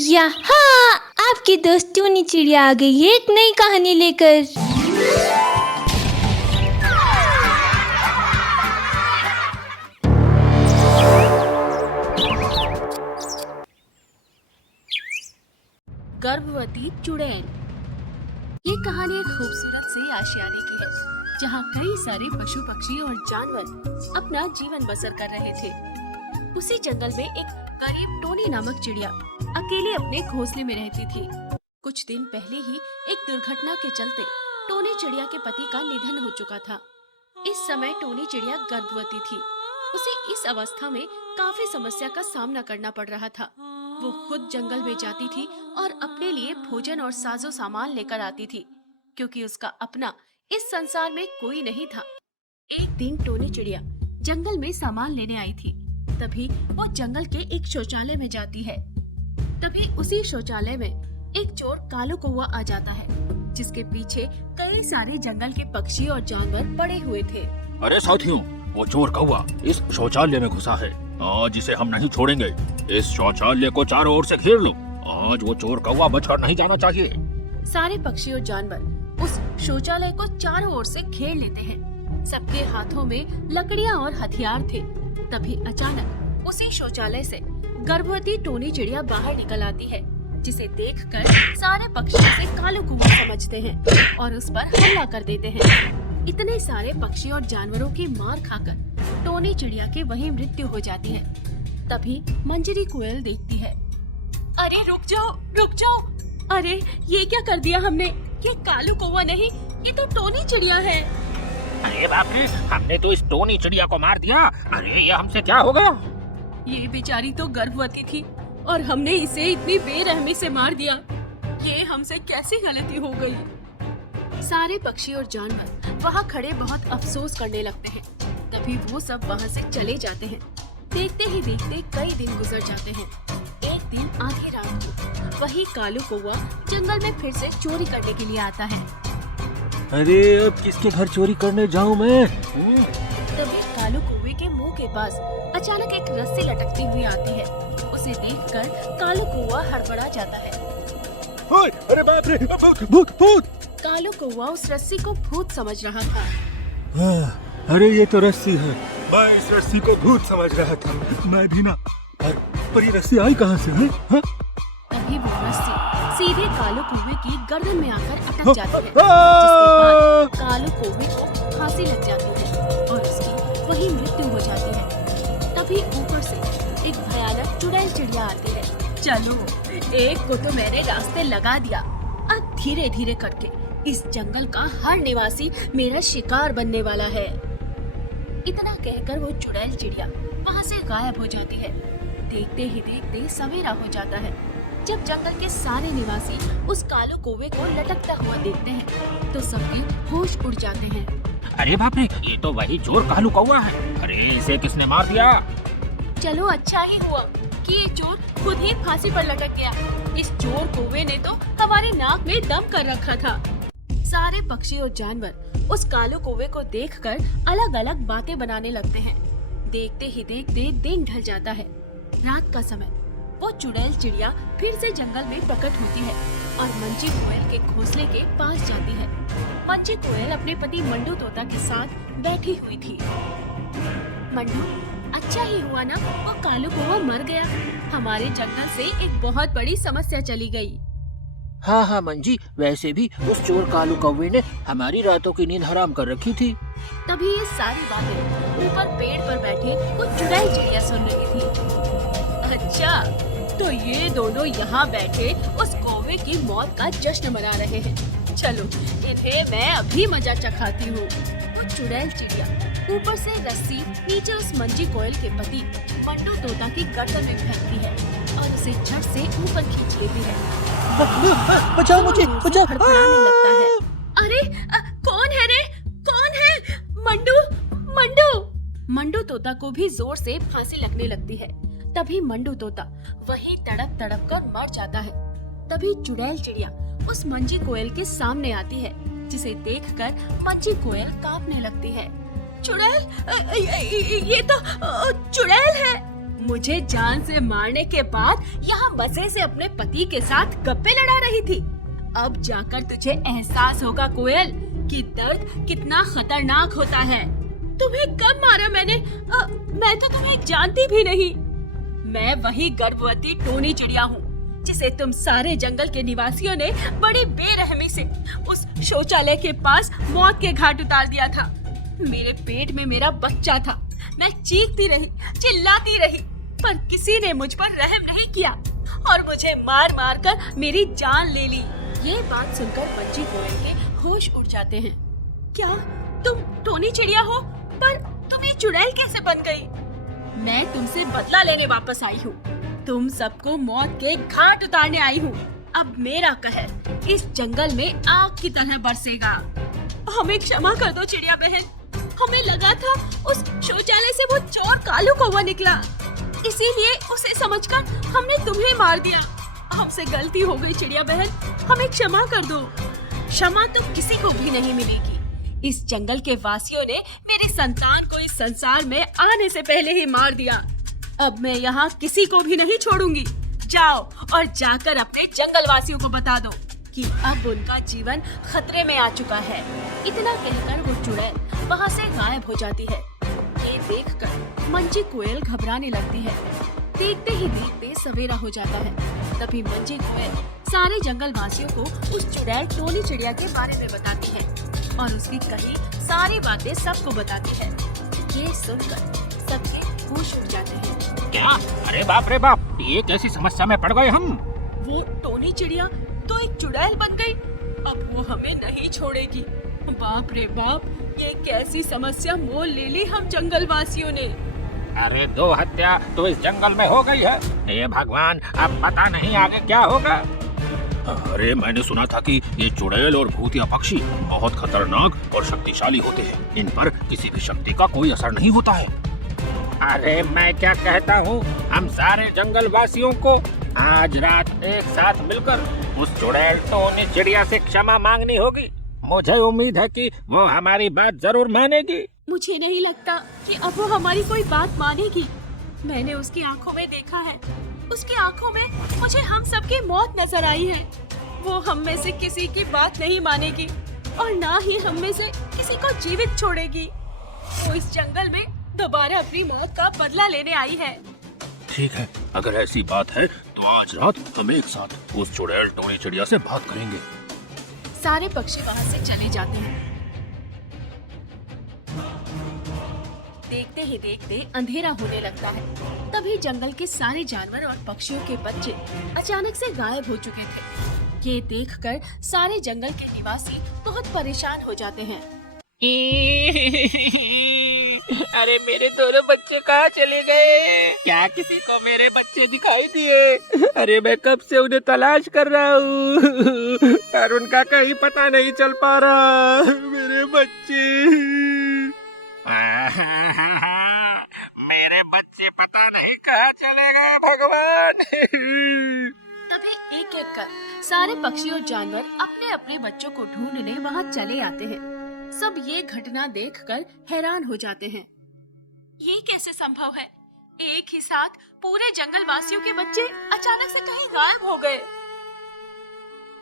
यहाँ आपकी दोस्त टूनी चिड़िया आ गई है एक नई कहानी लेकर। गर्भवती चुड़ैल। ये कहानी एक खूबसूरत से आशियाने की है, जहाँ कई सारे पशु पक्षी और जानवर अपना जीवन बसर कर रहे थे। उसी जंगल में एक गरीब टोनी नामक चिड़िया अकेले अपने घोंसले में रहती थी। कुछ दिन पहले ही एक दुर्घटना के चलते टोनी चिड़िया के पति का निधन हो चुका था। इस समय टोनी चिड़िया गर्भवती थी। उसे इस अवस्था में काफी समस्या का सामना करना पड़ रहा था। वो खुद जंगल में जाती थी और अपने लिए भोजन और साजो सामान लेकर आती थी, क्योंकि उसका अपना इस संसार में कोई नहीं था। एक दिन टोनी चिड़िया जंगल में सामान लेने आई थी। तभी वो जंगल के एक शौचालय में जाती है। तभी उसी शौचालय में एक चोर कालू कौवा आ जाता है, जिसके पीछे कई सारे जंगल के पक्षी और जानवर पड़े हुए थे। अरे साथियों, वो चोर कौवा इस शौचालय में घुसा है। आज इसे हम नहीं छोड़ेंगे। इस शौचालय को चारों ओर से घेर लो। आज वो चोर कौवा बचकर नहीं जाना चाहिए। सारे पक्षी और जानवर उस शौचालय को चारों ओर से घेर लेते हैं। सबके हाथों में लकड़ियां और हथियार थे। तभी अचानक उसी शौचालय से गर्भवती टोनी चिड़िया बाहर निकल आती है, जिसे देखकर सारे पक्षी उसे कालू कौवा समझते हैं और उस पर हमला कर देते हैं। इतने सारे पक्षी और जानवरों की मार खाकर टोनी चिड़िया की वहीं मृत्यु हो जाती है। तभी मंजरी कोयल देखती है। अरे रुक जाओ, रुक जाओ! अरे ये क्या कर दिया हमने? ये कालू कौवा नहीं, ये तो टोनी चिड़िया है। अरे बाप रे, हमने तो इस टोनी चिड़िया को मार दिया। अरे ये हमसे क्या हो गया? ये बेचारी तो गर्भवती थी और हमने इसे इतनी बेरहमी से मार दिया। ये हमसे कैसी गलती हो गई? सारे पक्षी और जानवर वहाँ खड़े बहुत अफसोस करने लगते हैं। तभी वो सब वहाँ से चले जाते हैं। देखते ही देखते कई दिन गुजर जाते हैं। एक दिन आधी रात को वही कालू कौवा जंगल में फिर से चोरी करने के लिए आता है। अरे अब किसके घर चोरी करने जाऊं मैं? तभी कालू कौवे के मुंह के पास अचानक एक रस्सी लटकती हुई आती है। उसे देखकर कालू कौवा हड़बड़ा जाता है। ओए, अरे बाप रे, भूत भूत! कालू कौवा उस रस्सी को भूत समझ रहा था। अरे ये तो रस्सी है। मैं इस रस्सी को भूत समझ रहा था। मैं भी ना। पर ये रस्सी आई कहाँ से? हाँ? तभी वो रस्सी सीधे कालू कौवे की गर्दन में आकर अटक जाती है, जिसके बाद कालू कौवे को फांसी लग जाती है और उसकी वही मृत्यु हो जाती है। तभी ऊपर से एक भयानक चुड़ैल चिड़िया आती है। चलो, एक को तो मैंने रास्ते लगा दिया। अब धीरे धीरे करके इस जंगल का हर निवासी मेरा शिकार बनने वाला है। इतना कहकर वो चुड़ैल चिड़िया वहाँ से गायब हो जाती है। देखते ही देखते सवेरा हो जाता है। जब जंगल के सारे निवासी उस कालू कौवे को लटकता हुआ देखते हैं, तो सबके होश उड़ जाते हैं। अरे बाप रे, ये तो वही चोर कालू कौवा है। अरे इसे किसने मार दिया? चलो अच्छा ही हुआ कि ये चोर खुद ही फांसी पर लटक गया। इस चोर कौवे ने तो हमारे नाक में दम कर रखा था। सारे पक्षी और जानवर उस कालू कौवे को देखकर अलग अलग बातें बनाने लगते हैं। देखते ही देखते दिन ढल जाता है। रात का समय वो चुड़ैल चिड़िया फिर से जंगल में प्रकट होती है और मंजी कोयल के घोंसले के पास जाती है। मंजी कोयल अपने पति मंडू तोता के साथ बैठी हुई थी। मंडू, अच्छा ही हुआ ना वो कालू कौवा मर गया। हमारे जंगल से एक बहुत बड़ी समस्या चली गई। हाँ मंजी, वैसे भी उस चोर कालू कौवे ने हमारी रातों की नींद हराम कर रखी थी। तभी ये सारी बातें ऊपर पेड़ पर बैठे वो चुड़ैल चिड़िया सुन रही थी। अच्छा, तो ये दोनों यहाँ बैठे उस कौवे की मौत का जश्न मना रहे हैं। चलो, इन्हें मैं अभी मजा चखाती हूँ। वो चुड़ैल चिड़िया ऊपर से रस्सी नीचे उस मंजी कोयल के पति मंडू तोता की गर्दन में फेंकती है और उसे झट से ऊपर खींच लेती है। बचाओ मुझे, बचाओ! फड़फड़ाने लगता है। अरे कौन है रे? कौन है? Mandu, mandu! मंडू तोता को भी जोर से फांसी लगने लगती है। तभी मंडू तोता वहीं तड़प तड़प कर मर जाता है। तभी चुड़ैल चिड़िया उस मंजी कोयल के सामने आती है, जिसे देखकर मंजी कोयल कांपने लगती है। चुड़ैल, ये तो चुड़ैल है। मुझे जान से मारने के बाद यहाँ मजे से अपने पति के साथ गप्पे लड़ा रही थी। अब जाकर तुझे एहसास होगा कोयल कि दर्द कितना खतरनाक होता है। तुम्हें कब मारा मैंने? मैं तो तुम्हें जानती भी नहीं। मैं वही गर्भवती टोनी चिड़िया हूँ जिसे तुम सारे जंगल के निवासियों ने बड़ी बेरहमी से उस शौचालय के पास मौत के घाट उतार दिया था। मेरे पेट में मेरा बच्चा था। मैं चीखती रही, चिल्लाती रही, पर किसी ने मुझ पर रहम नहीं किया और मुझे मार मार कर मेरी जान ले ली। ये बात सुनकर मंजी कोयल के होश उड़ जाते हैं। क्या तुम टोनी चिड़िया हो? पर तुम ये चुड़ैल कैसे बन गई? मैं तुमसे बदला लेने वापस आई हूँ। तुम सबको मौत के घाट उतारने आई हूँ। अब मेरा कहर इस जंगल में आग की तरह बरसेगा। हमें क्षमा कर दो चिड़िया बहन। हमें लगा था उस शौचालय से वो चोर कालू कौवा निकला, इसीलिए उसे समझकर हमने तुम्हें मार दिया। हमसे गलती हो गई चिड़िया बहन, हमें क्षमा कर दो। क्षमा तो किसी को भी नहीं मिलेगी। इस जंगल के वासियों ने मेरी संतान को इस संसार में आने से पहले ही मार दिया। अब मैं यहाँ किसी को भी नहीं छोड़ूंगी। जाओ और जाकर अपने जंगल वासियों को बता दो कि अब उनका जीवन खतरे में आ चुका है। इतना कहकर वो चुड़ैल वहाँ से गायब हो जाती है। ये देखकर मंजी कोयल घबराने लगती है। देखते ही देखते सवेरा हो जाता है। तभी मंजी कोयल सारे जंगल वासियों को उस चुड़ैल टोनी चिड़िया के बारे में बताती है और उसकी कही सारी बातें सबको बताती है। ये सुनकर सबके होश उड़ जाते हैं। क्या? अरे बाप रे बाप, ये कैसी समस्या में पड़ गए हम। वो टोनी चिड़िया तो एक चुड़ैल बन गई। अब वो हमें नहीं छोड़ेगी। बाप रे बाप, ये कैसी समस्या मोल ले ली हम जंगल वासियों ने। अरे 2 हत्या तो इस जंगल में हो गई है। ये भगवान, अब पता नहीं आगे क्या होगा। अरे मैंने सुना था कि ये चुड़ैल और भूतिया पक्षी बहुत खतरनाक और शक्तिशाली होते हैं। इन पर किसी भी शक्ति का कोई असर नहीं होता है। अरे मैं क्या कहता हूँ, हम सारे जंगल वासियों को आज रात एक साथ मिलकर उस चुड़ैल टोनी चिड़िया से क्षमा मांगनी होगी। मुझे उम्मीद है कि वो हमारी बात जरूर मानेगी। मुझे नहीं लगता कि अब वो हमारी कोई बात मानेगी। मैंने उसकी आंखों में देखा है। उसकी आंखों में मुझे हम सबकी मौत नजर आई है। वो हम में से किसी की बात नहीं मानेगी और ना ही हम में से किसी को जीवित छोड़ेगी। वो इस जंगल में दोबारा अपनी मौत का बदला लेने आई है। ठीक है, अगर ऐसी बात है तो आज रात हम एक साथ उस चुड़ैल टोनी चिड़िया से बात करेंगे। सारे पक्षी वहाँ से चले जाते हैं। देखते ही देखते अंधेरा होने लगता है। तभी जंगल के सारे जानवर और पक्षियों के बच्चे अचानक से गायब हो चुके थे। ये देखकर सारे जंगल के निवासी बहुत परेशान हो जाते हैं। अरे मेरे दोनों बच्चे कहाँ चले गए? क्या किसी को मेरे बच्चे दिखाई दिए? अरे मैं कब से उन्हें तलाश कर रहा हूँ पर उनका कहीं पता नहीं चल पा रहा। मेरे बच्चे, मेरे बच्चे पता नहीं कहाँ चले गए भगवान। तभी एक एक कर सारे पक्षी और जानवर अपने अपने बच्चों को ढूंढने वहाँ चले आते हैं। सब ये घटना देखकर हैरान हो जाते हैं। ये कैसे संभव है? एक ही साथ पूरे जंगल वासियों के बच्चे अचानक से कहीं गायब हो गए।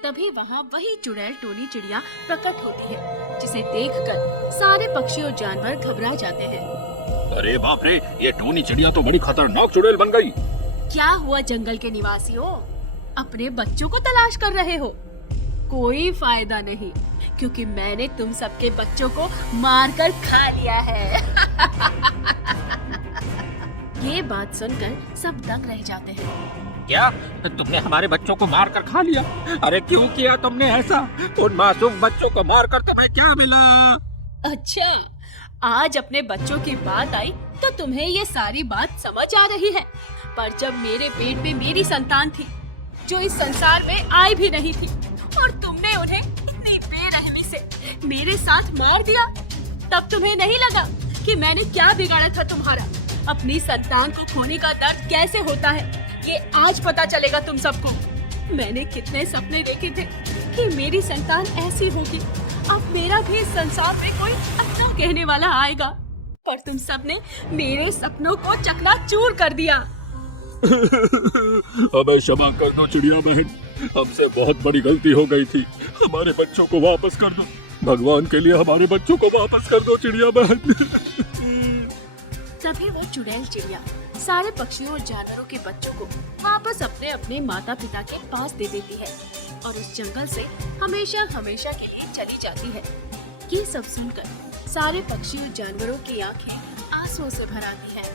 तभी वहाँ वही चुड़ैल टोनी चिड़िया प्रकट होती है, जिसे देखकर सारे पक्षी और जानवर घबरा जाते हैं। अरे बाप रे, ये टोनी चिड़िया तो बड़ी खतरनाक चुड़ैल बन गई। क्या हुआ जंगल के निवासियों? अपने बच्चों को तलाश कर रहे हो? कोई फायदा नहीं, क्योंकि मैंने तुम सबके बच्चों को मारकर खा लिया है। ये बात सुनकर सब दंग रह जाते हैं। क्या तुमने हमारे बच्चों को मार कर खा लिया? अरे क्यों किया तुमने ऐसा? उन मासूम बच्चों को मार कर तुम्हें क्या मिला? अच्छा, आज अपने बच्चों की बात आई तो तुम्हें ये सारी बात समझ आ रही है। पर जब मेरे पेट में मेरी संतान थी, जो इस संसार में आई भी नहीं थी, और तुमने उन्हें इतनी बेरहमी से मेरे साथ मार दिया, तब तुम्हें नहीं लगा कि मैंने क्या बिगाड़ा था तुम्हारा? अपनी संतान को खोने का दर्द कैसे होता है, ये आज पता चलेगा तुम सबको। मैंने कितने सपने देखे थे कि मेरी संतान ऐसी होगी। अब मेरा भी इस संसार में कोई अच्छा कहने वाला आएगा, पर तुम सबने मेरे सपनों को चकनाचूर कर दिया। हमें क्षमा कर दो चिड़िया बहन, हमसे बहुत बड़ी गलती हो गई थी। हमारे बच्चों को वापस कर दो, भगवान के लिए हमारे बच्चों को वापस कर दो चिड़िया बहन। तभी वो चुड़ैल चिड़िया सारे पक्षियों और जानवरों के बच्चों को वापस अपने अपने माता पिता के पास दे देती है और उस जंगल से हमेशा हमेशा के लिए चली जाती है। ये सब सुनकर सारे पक्षी और जानवरों की आंखें आंसुओं से भर आती हैं।